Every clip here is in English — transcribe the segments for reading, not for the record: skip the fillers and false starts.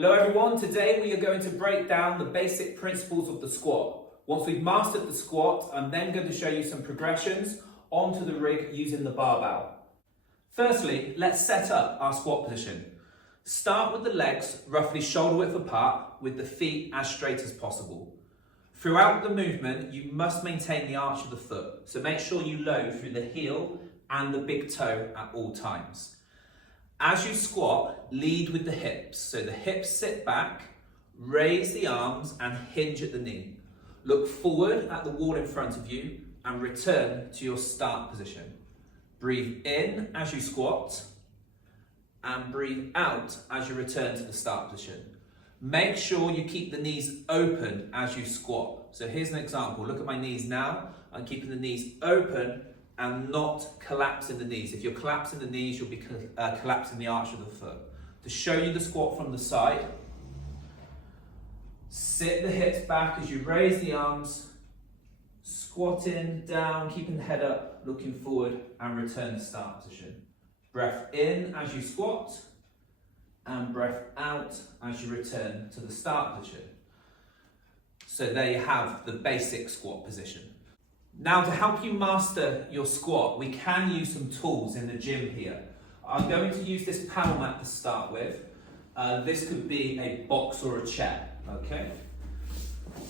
Hello everyone, today we are going to break down the basic principles of the squat. Once we've mastered the squat, I'm then going to show you some progressions onto the rig using the barbell. Firstly, let's set up our squat position. Start with the legs roughly shoulder width apart with the feet as straight as possible. Throughout the movement, you must maintain the arch of the foot, so make sure you load through the heel and the big toe at all times. As you squat, lead with the hips. So the hips sit back, raise the arms and hinge at the knee. Look forward at the wall in front of you and return to your start position. Breathe in as you squat and breathe out as you return to the start position. Make sure you keep the knees open as you squat. So here's an example. Look at my knees now. I'm keeping the knees open and not collapsing the knees. If you're collapsing the knees, you'll be collapsing the arch of the foot. To show you the squat from the side, sit the hips back as you raise the arms, squatting down, keeping the head up, looking forward, and return to start position. Breath in as you squat, and breath out as you return to the start position. So there you have the basic squat position. Now, to help you master your squat, we can use some tools in the gym here. I'm going to use this paddle mat to start with. This could be a box or a chair, okay?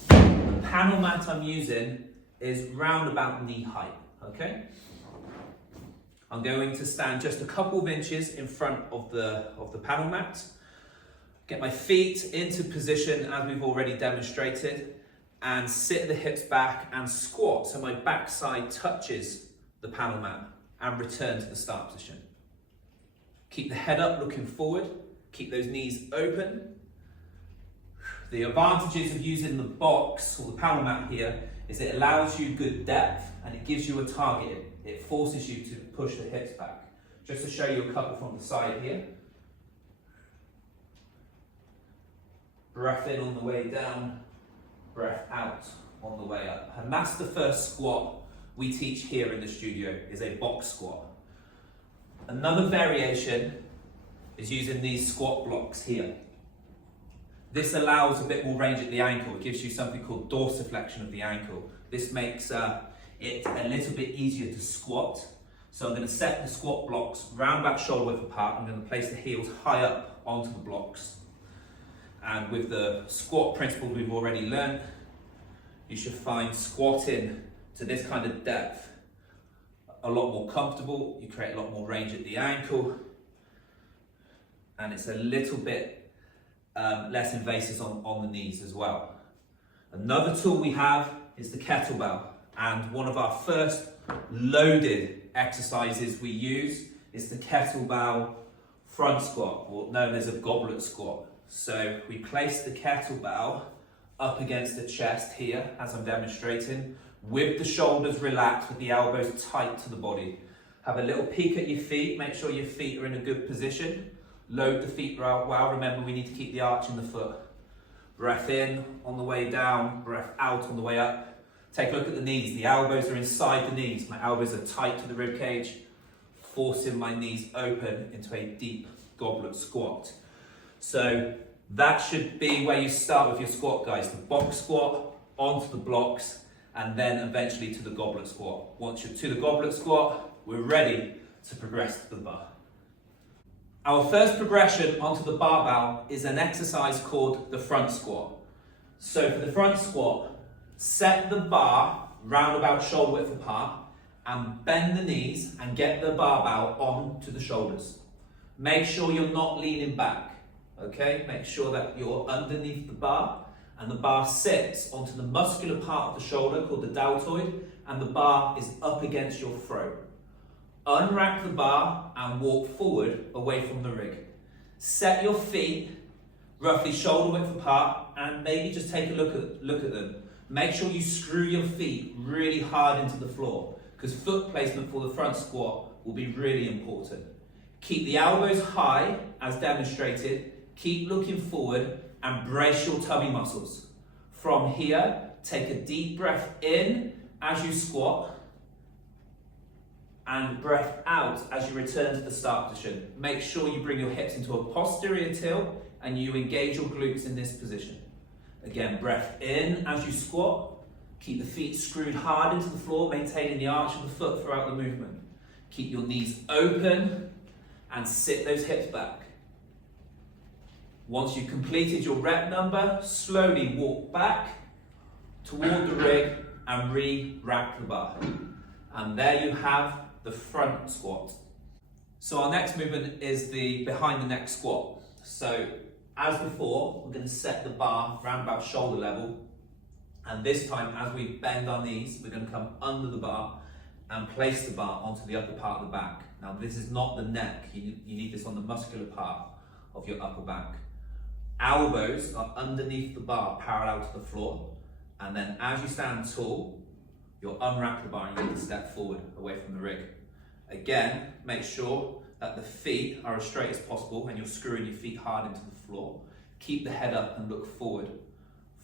The paddle mat I'm using is round about knee height, okay? I'm going to stand just a couple of inches in front of the paddle mat. Get my feet into position as we've already demonstrated, and sit the hips back and squat so my backside touches the paddle mat and return to the start position. Keep the head up looking forward, keep those knees open. The advantages of using the box or the paddle mat here is it allows you good depth and it gives you a target. It forces you to push the hips back. Just to show you a couple from the side here. Breath in on the way down, breath out on the way up. And that's the first squat we teach here in the studio, is a box squat. Another variation is using these squat blocks here. This allows a bit more range at the ankle. It gives you something called dorsiflexion of the ankle. This makes it a little bit easier to squat. So I'm going to set the squat blocks round about shoulder width apart. I'm going to place the heels high up onto the blocks. And with the squat principles we've already learned, you should find squatting to this kind of depth a lot more comfortable. You create a lot more range at the ankle, and it's a little bit less invasive on the knees as well. Another tool we have is the kettlebell, and one of our first loaded exercises we use is the kettlebell front squat, or known as a goblet squat. So we place the kettlebell up against the chest here, as I'm demonstrating, with the shoulders relaxed, with the elbows tight to the body. Have a little peek at your feet, make sure your feet are in a good position. Load the feet well, remember we need to keep the arch in the foot. Breath in on the way down, breath out on the way up. Take a look at the knees, the elbows are inside the knees, my elbows are tight to the rib cage, forcing my knees open into a deep goblet squat. So that should be where you start with your squat, guys. The box squat, onto the blocks, and then eventually to the goblet squat. Once you're to the goblet squat, we're ready to progress to the bar. Our first progression onto the barbell is an exercise called the front squat. So for the front squat, set the bar round about shoulder width apart and bend the knees and get the barbell onto the shoulders. Make sure you're not leaning back. Okay, make sure that you're underneath the bar and the bar sits onto the muscular part of the shoulder called the deltoid, and the bar is up against your throat. Unwrap the bar and walk forward away from the rig. Set your feet roughly shoulder width apart and maybe just take a look at them. Make sure you screw your feet really hard into the floor, because foot placement for the front squat will be really important. Keep the elbows high as demonstrated. Keep looking forward and brace your tummy muscles. From here, take a deep breath in as you squat and breath out as you return to the start position. Make sure you bring your hips into a posterior tilt and you engage your glutes in this position. Again, breath in as you squat. Keep the feet screwed hard into the floor, maintaining the arch of the foot throughout the movement. Keep your knees open and sit those hips back. Once you've completed your rep number, slowly walk back toward the rig and re-rack the bar. And there you have the front squat. So our next movement is the behind the neck squat. So as before, we're going to set the bar around about shoulder level. And this time, as we bend our knees, we're going to come under the bar and place the bar onto the upper part of the back. Now this is not the neck, you need this on the muscular part of your upper back. Elbows are underneath the bar, parallel to the floor. And then as you stand tall, you'll unwrap the bar and you need to step forward away from the rig. Again, make sure that the feet are as straight as possible and you're screwing your feet hard into the floor. Keep the head up and look forward.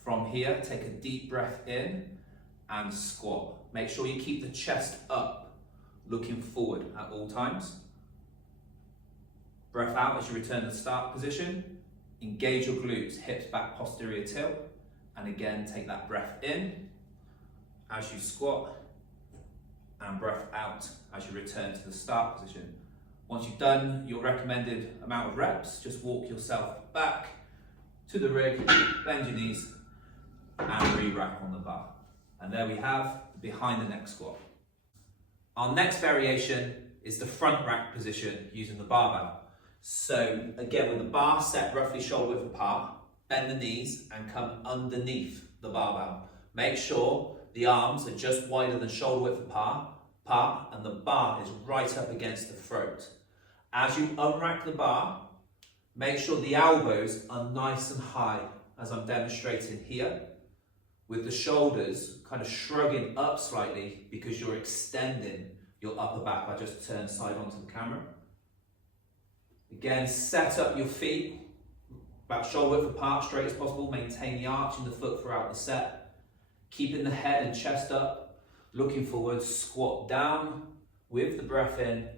From here, take a deep breath in and squat. Make sure you keep the chest up, looking forward at all times. Breath out as you return to the start position. Engage your glutes, hips back, posterior tilt. And again, take that breath in as you squat and breath out as you return to the start position. Once you've done your recommended amount of reps, just walk yourself back to the rig, bend your knees, and re-rack on the bar. And there we have the behind the neck squat. Our next variation is the front rack position using the barbell. So again, with the bar set roughly shoulder width apart, bend the knees and come underneath the barbell. Make sure the arms are just wider than shoulder width apart and the bar is right up against the throat. As you unrack the bar, make sure the elbows are nice and high, as I'm demonstrating here, with the shoulders kind of shrugging up slightly because you're extending your upper back. I just turn side onto the camera. Again, set up your feet about shoulder width apart, straight as possible. Maintain the arch in the foot throughout the set. Keeping the head and chest up, looking forward, squat down with the breath in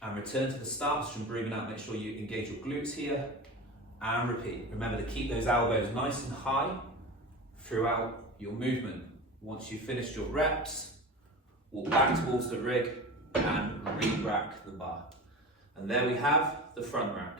and return to the start position, breathing out. Make sure you engage your glutes here and repeat. Remember to keep those elbows nice and high throughout your movement. Once you've finished your reps, walk back towards the rig and re-rack the bar. And there we have the front rack.